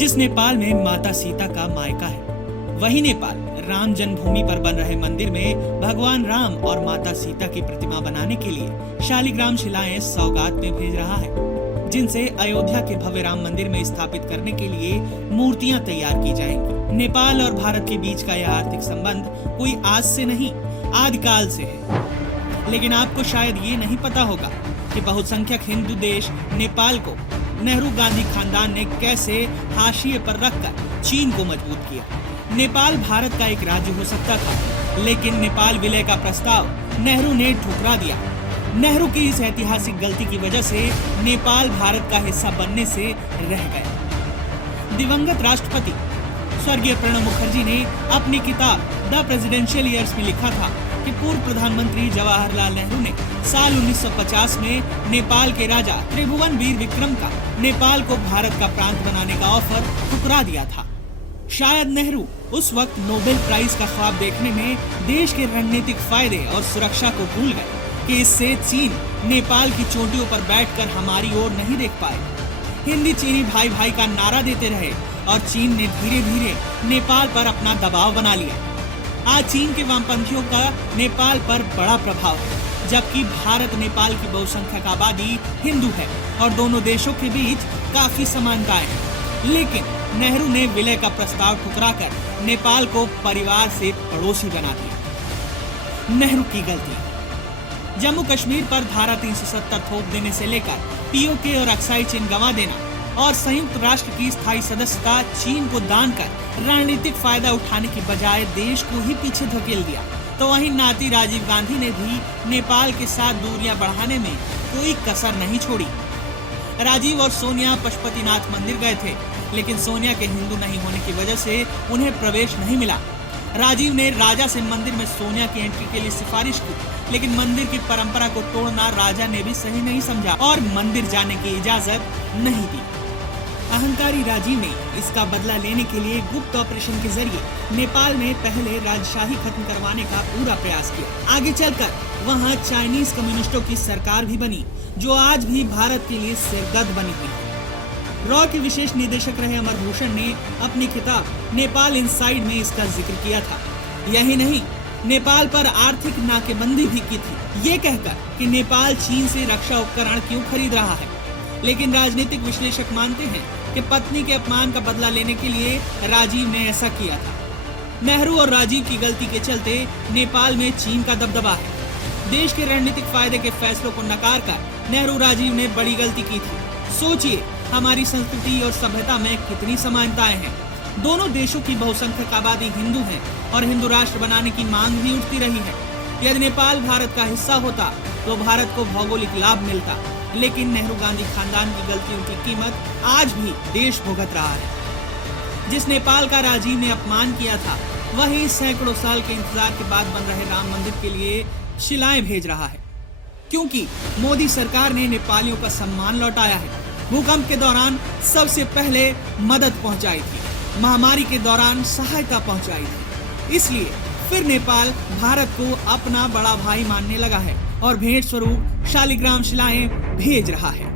जिस नेपाल में माता सीता का मायका है, वही नेपाल राम जन्मभूमि पर बन रहे मंदिर में भगवान राम और माता सीता की प्रतिमा बनाने के लिए शालिग्राम शिलाएं सौगात में भेज रहा है, जिनसे अयोध्या के भव्य राम मंदिर में स्थापित करने के लिए मूर्तियां तैयार की जाएंगी। नेपाल और भारत के बीच का यह आर्थिक संबंध कोई आज से नहीं, आदिकाल से है। लेकिन आपको शायद ये नहीं पता होगा कि बहुसंख्यक हिंदू देश नेपाल को नेहरू गांधी खानदान ने कैसे हाशिए पर रखकर चीन को मजबूत किया। नेपाल भारत का एक राज्य हो सकता था, लेकिन नेपाल विलय का प्रस्ताव नेहरू ने ठुकरा दिया। नेहरू की इस ऐतिहासिक गलती की वजह से नेपाल भारत का हिस्सा बनने से रह गया। दिवंगत राष्ट्रपति स्वर्गीय प्रणब मुखर्जी ने अपनी किताब द प्रेसिडेंशियल ईयर्स में लिखा था कि पूर्व प्रधानमंत्री जवाहरलाल नेहरू ने साल 1950 में नेपाल के राजा त्रिभुवन वीर विक्रम का नेपाल को भारत का प्रांत बनाने का ऑफर ठुकरा दिया था। शायद नेहरू उस वक्त नोबेल प्राइज का ख्वाब देखने में देश के रणनीतिक फायदे और सुरक्षा को भूल गए कि इससे चीन नेपाल की चोटियों पर बैठकर हमारी ओर नहीं देख पाए। हिंदी चीनी भाई भाई का नारा देते रहे और चीन ने धीरे धीरे नेपाल पर अपना दबाव बना लिया। आज चीन के वामपंथियों का नेपाल पर बड़ा प्रभाव है, जबकि भारत नेपाल की बहुसंख्यक आबादी हिंदू है और दोनों देशों के बीच काफी समानताएं हैं। लेकिन नेहरू ने विलय का प्रस्ताव ठुकराकर नेपाल को परिवार से पड़ोसी बना दिया। नेहरू की गलती। जम्मू कश्मीर पर धारा 370 थोप देने से लेकर पीओके और अक्साई चीन गंवा देना और संयुक्त राष्ट्र की स्थायी सदस्यता चीन को दान कर रणनीतिक फायदा उठाने की बजाय देश को ही पीछे धकेल दिया। तो वहीं नाती राजीव गांधी ने भी नेपाल के साथ दूरियां बढ़ाने में कोई कसर नहीं छोड़ी। राजीव और सोनिया पशुपतिनाथ मंदिर गए थे, लेकिन सोनिया के हिंदू नहीं होने की वजह से उन्हें प्रवेश नहीं मिला। राजीव ने राजा से मंदिर में सोनिया की एंट्री के लिए सिफारिश की, लेकिन मंदिर की परंपरा को तोड़ना राजा ने भी सही नहीं समझा और मंदिर जाने की इजाजत नहीं दी। अहंकारी राजीव ने इसका बदला लेने के लिए गुप्त ऑपरेशन के जरिए नेपाल में पहले राजशाही खत्म करवाने का पूरा प्रयास किया। आगे चलकर वहां चाइनीज कम्युनिस्टों की सरकार भी बनी, जो आज भी भारत के लिए सिरदर्द बनी हुई है। रॉ के विशेष निदेशक रहे अमरभूषण ने अपनी किताब नेपाल इनसाइड में इसका जिक्र किया था। यही नहीं, नेपाल पर आर्थिक नाकेबंदी भी की थी, ये कहकर कि नेपाल चीन से रक्षा उपकरण क्यों खरीद रहा है। लेकिन राजनीतिक विश्लेषक मानते हैं कि पत्नी के अपमान का बदला लेने के लिए राजीव ने ऐसा किया था। नेहरू और राजीव की गलती के चलते नेपाल में चीन का दबदबा है। देश के रणनीतिक फायदे के फैसलों को नकार कर नेहरू राजीव ने बड़ी गलती की थी। सोचिए, हमारी संस्कृति और सभ्यता में कितनी समानताएं हैं। दोनों देशों की बहुसंख्यक आबादी हिंदू है और हिंदू राष्ट्र बनाने की मांग भी उठती रही है। यदि नेपाल भारत का हिस्सा होता तो भारत को भौगोलिक लाभ मिलता, लेकिन नेहरू गांधी खानदान की गलतियों की कीमत आज भी देश भुगत रहा है। जिस नेपाल का राजीव ने अपमान किया था, वही सैकड़ों साल के इंतजार के बाद बन रहे राम मंदिर के लिए शिलाएं भेज रहा है, क्योंकि मोदी सरकार ने नेपालियों का सम्मान लौटाया है। भूकंप के दौरान सबसे पहले मदद पहुंचाई थी, महामारी के दौरान सहायता पहुंचाई थी। इसलिए फिर नेपाल भारत को अपना बड़ा भाई मानने लगा है और भेंट स्वरूप शालिग्राम शिलाएं भेज रहा है।